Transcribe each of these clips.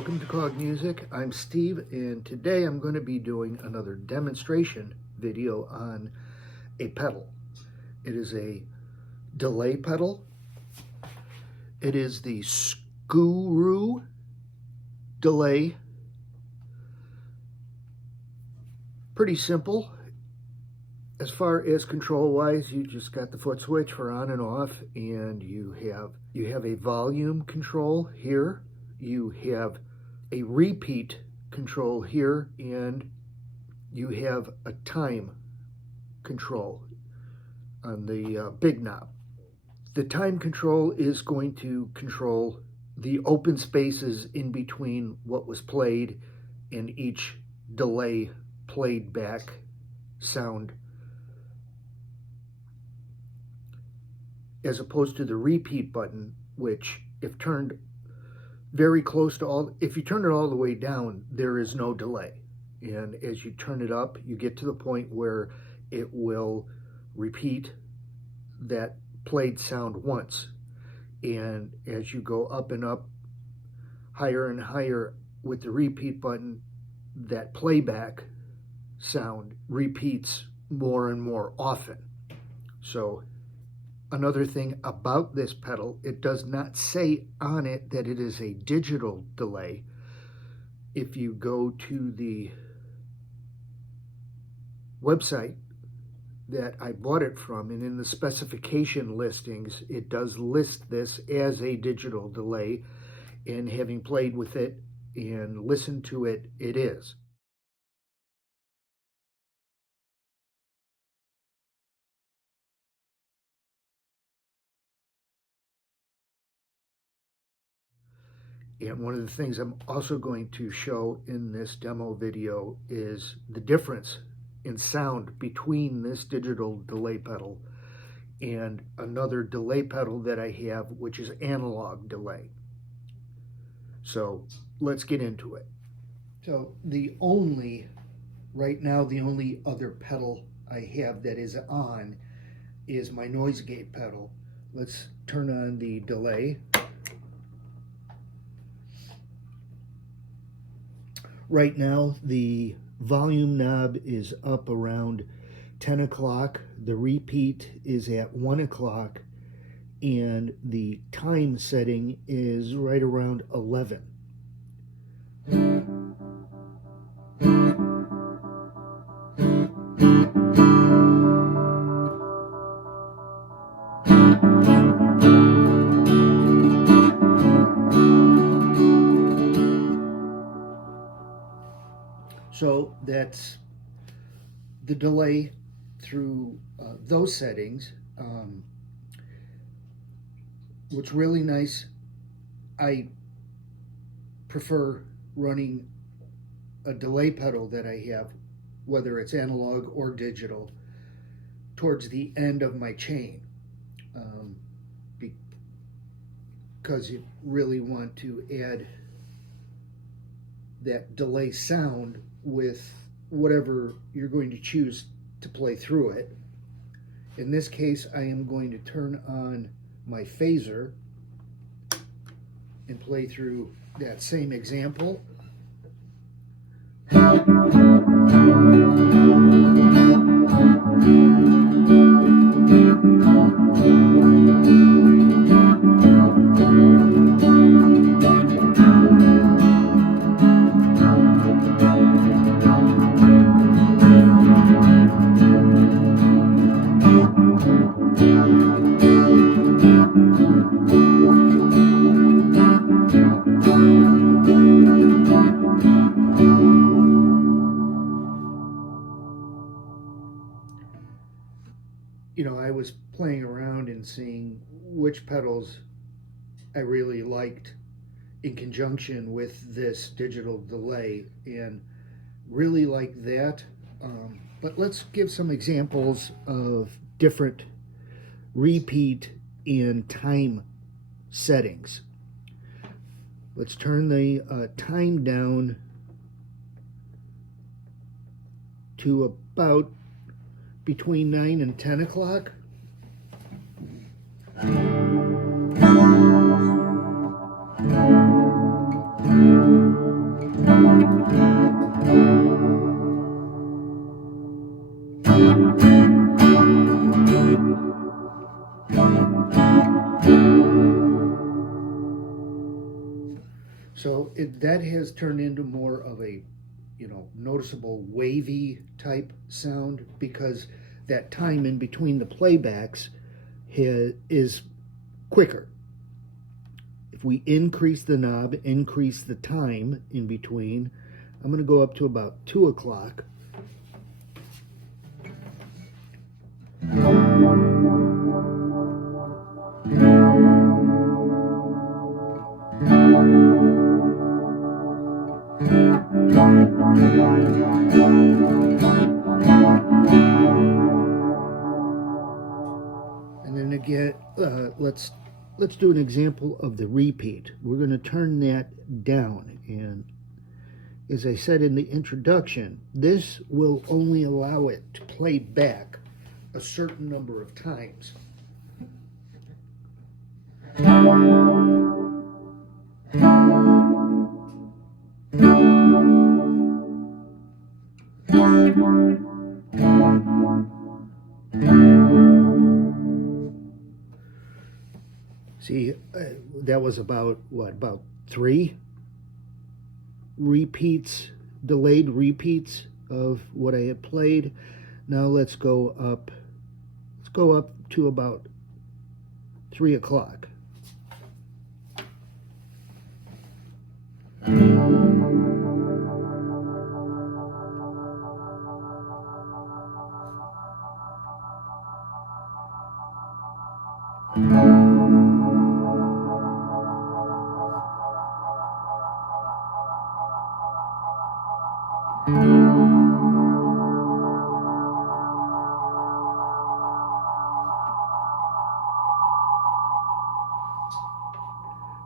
Welcome to C.O.G Music. I'm Steve, and today I'm going to be doing another demonstration video on a pedal. It is a delay pedal. It is the Scuru delay. Pretty simple. As far as control wise, you just got the foot switch for on and off, and you have a volume control here. You have a repeat control here, and you have a time control on the big knob. The time control is going to control the open spaces in between what was played and each delay played back sound, as opposed to the repeat button, which if turned very close to if you turn it all the way down, there is no delay. And as you turn it up, you get to the point where it will repeat that played sound once. And as you go up and up, higher and higher with the repeat button, that playback sound repeats more and more often. So another thing about this pedal, it does not say on it that it is a digital delay. If you go to the website that I bought it from, and in the specification listings, it does list this as a digital delay, and having played with it and listened to it, it is. And one of the things I'm also going to show in this demo video is the difference in sound between this digital delay pedal and another delay pedal that I have, which is analog delay. So let's get into it. So right now, the only other pedal I have that is on is my noise gate pedal. Let's turn on the delay. Right now, the volume knob is up around 10 o'clock. The repeat is at 1 o'clock. And the time setting is right around 11. So that's the delay through those settings. What's really nice, I prefer running a delay pedal that I have, whether it's analog or digital, towards the end of my chain, because you really want to add that delay sound with whatever you're going to choose to play through it. In this case, I am going to turn on my phaser and play through that same example. I was playing around and seeing which pedals I really liked in conjunction with this digital delay, and really like that. But let's give some examples of different repeat and time settings. Let's turn the time down to about between 9 and 10 o'clock. that has turned into more of a, noticeable wavy type sound, because that time in between the playbacks is quicker. If we increase the knob, increase the time in between, I'm going to go up to about 2 o'clock. And then again, let's do an example of the repeat. We're going to turn that down, and as I said in the introduction, this will only allow it to play back a certain number of times. See, that was about 3 repeats, delayed repeats of what I had played. Now let's go up to about 3 o'clock.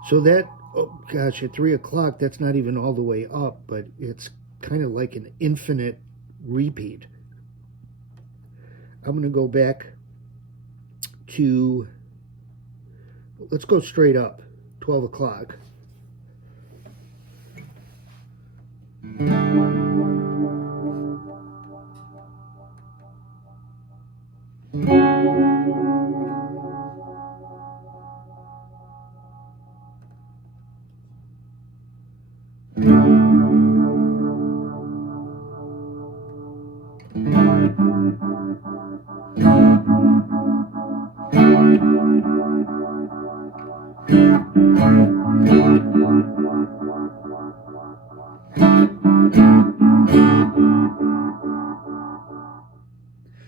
So that, oh gosh, at 3 o'clock, that's not even all the way up, but it's kind of like an infinite repeat. I'm going to go back to, let's go straight up, 12 o'clock.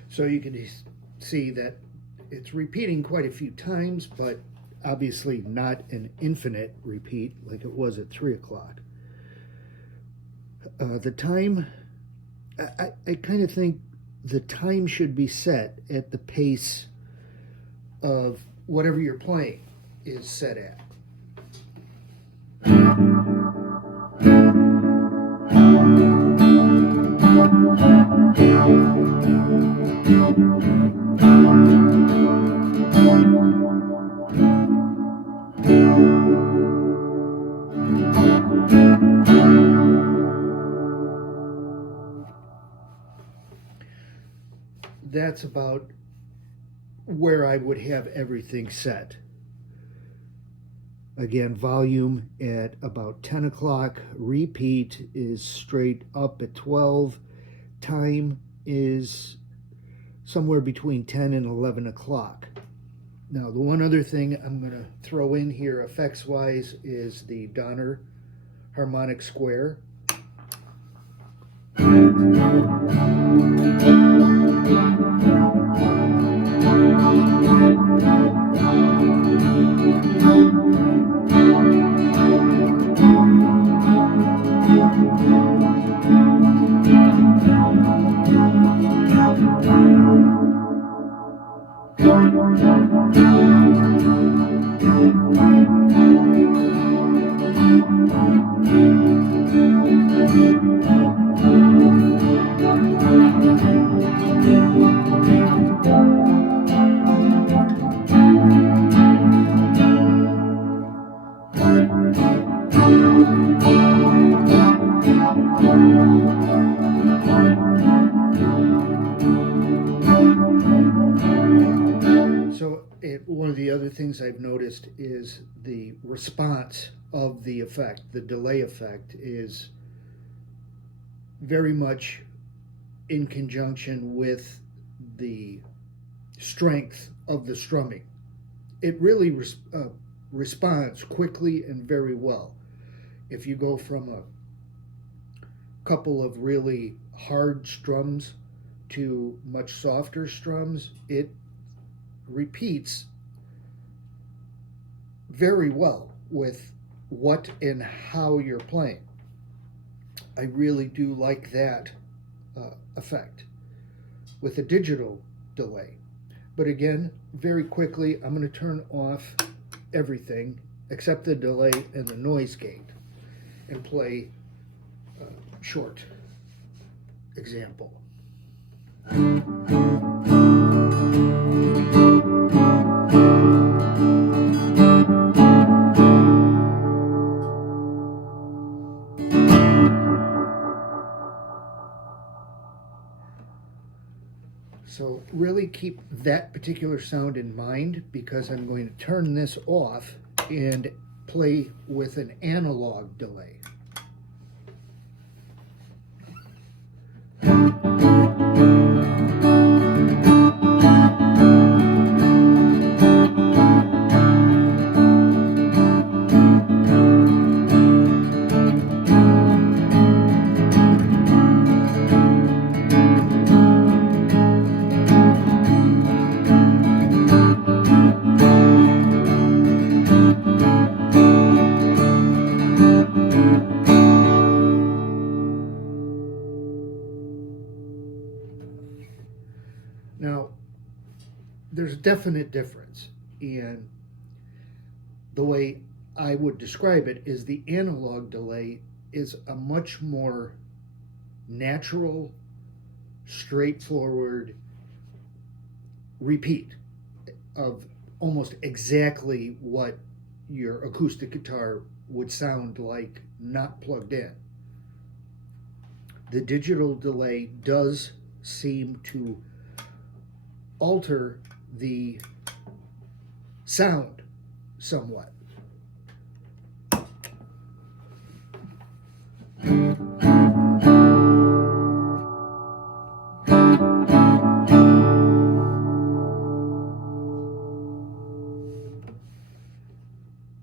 So you can see that it's repeating quite a few times, but obviously not an infinite repeat like it was at 3 o'clock. The time, I kind of think the time should be set at the pace of whatever you're playing is set at. That's about where I would have everything set. Again, volume at about 10 o'clock. Repeat is straight up at 12. Time is somewhere between 10 and 11 o'clock. Now, the one other thing I'm going to throw in here effects-wise is the Donner harmonic square. One of the other things things I've noticed is the response of the effect, the delay effect, is very much in conjunction with the strength of the strumming. It really responds quickly and very well. If you go from a couple of really hard strums to much softer strums, it repeats very well with what and how you're playing. I really do like that effect with a digital delay. But again, very quickly, I'm going to turn off everything except the delay and the noise gate and play a short example. So really keep that particular sound in mind, because I'm going to turn this off and play with an analog delay. Now, there's a definite difference, and the way I would describe it is the analog delay is a much more natural, straightforward repeat of almost exactly what your acoustic guitar would sound like not plugged in. The digital delay does seem to alter the sound somewhat.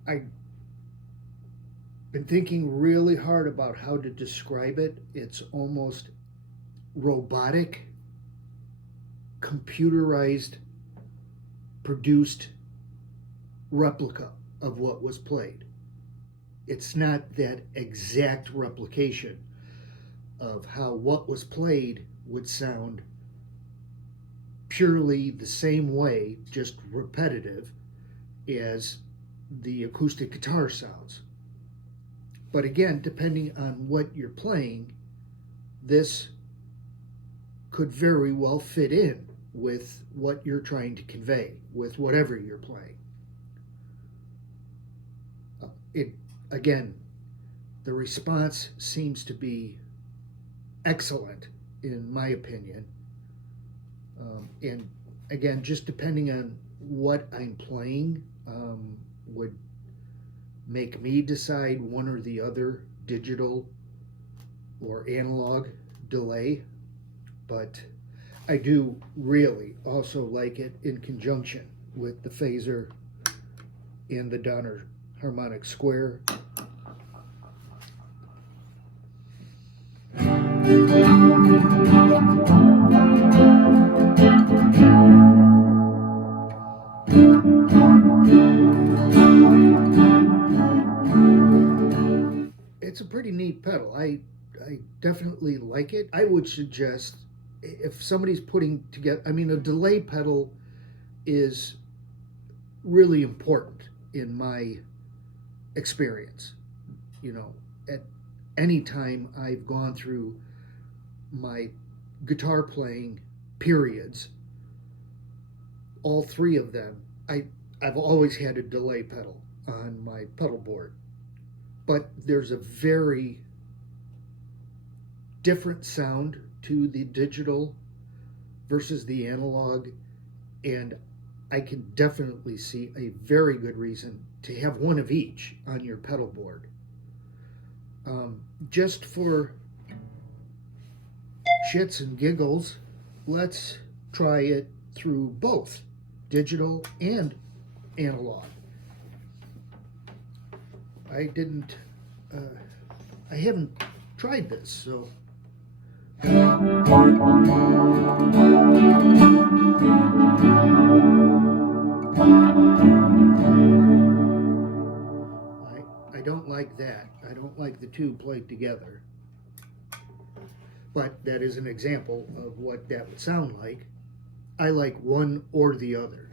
I've been thinking really hard about how to describe it. It's almost robotic, computerized, produced replica of what was played. It's not that exact replication of how what was played would sound purely the same way, just repetitive, as the acoustic guitar sounds. But again, depending on what you're playing, this could very well fit in with what you're trying to convey, with whatever you're playing. Again, the response seems to be excellent, in my opinion. And again, just depending on what I'm playing, would make me decide one or the other, digital or analog delay. But I do really also like it in conjunction with the phaser and the Donner harmonic square. It's a pretty neat pedal. I definitely like it. I would suggest, if somebody's putting together, I mean, a delay pedal is really important in my experience. You know, at any time I've gone through my guitar playing periods, all three of them, I've always had a delay pedal on my pedal board. But there's a very different sound to the digital versus the analog, and I can definitely see a very good reason to have one of each on your pedal board. Just for shits and giggles, let's try it through both digital and analog. I haven't tried this, so I don't like that. I don't like the two played together. But that is an example of what that would sound like. I like one or the other.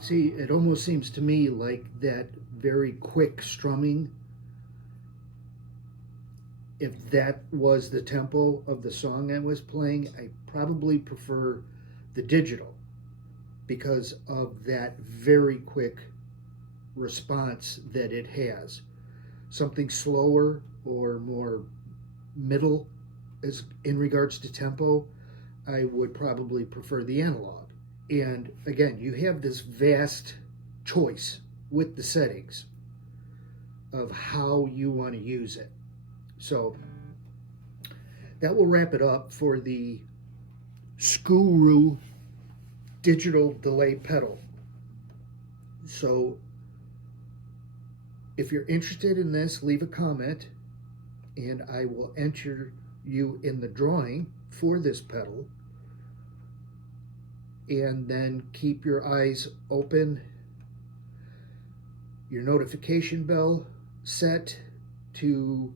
See, it almost seems to me like that very quick strumming, if that was the tempo of the song I was playing, I probably prefer the digital because of that very quick response that it has. Something slower or more middle as in regards to tempo, I would probably prefer the analog. And again, you have this vast choice with the settings of how you want to use it. So that will wrap it up for the Scuru digital delay pedal. So if you're interested in this, leave a comment and I will enter you in the drawing for this pedal. And then keep your eyes open, your notification bell set to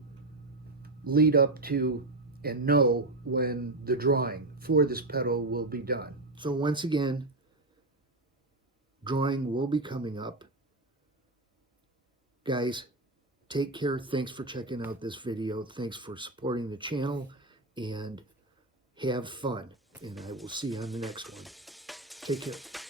lead up to and know when the drawing for this pedal will be done. So once again, drawing will be coming up. Guys, take care. Thanks for checking out this video. Thanks for supporting the channel and have fun. And I will see you on the next one. Take care.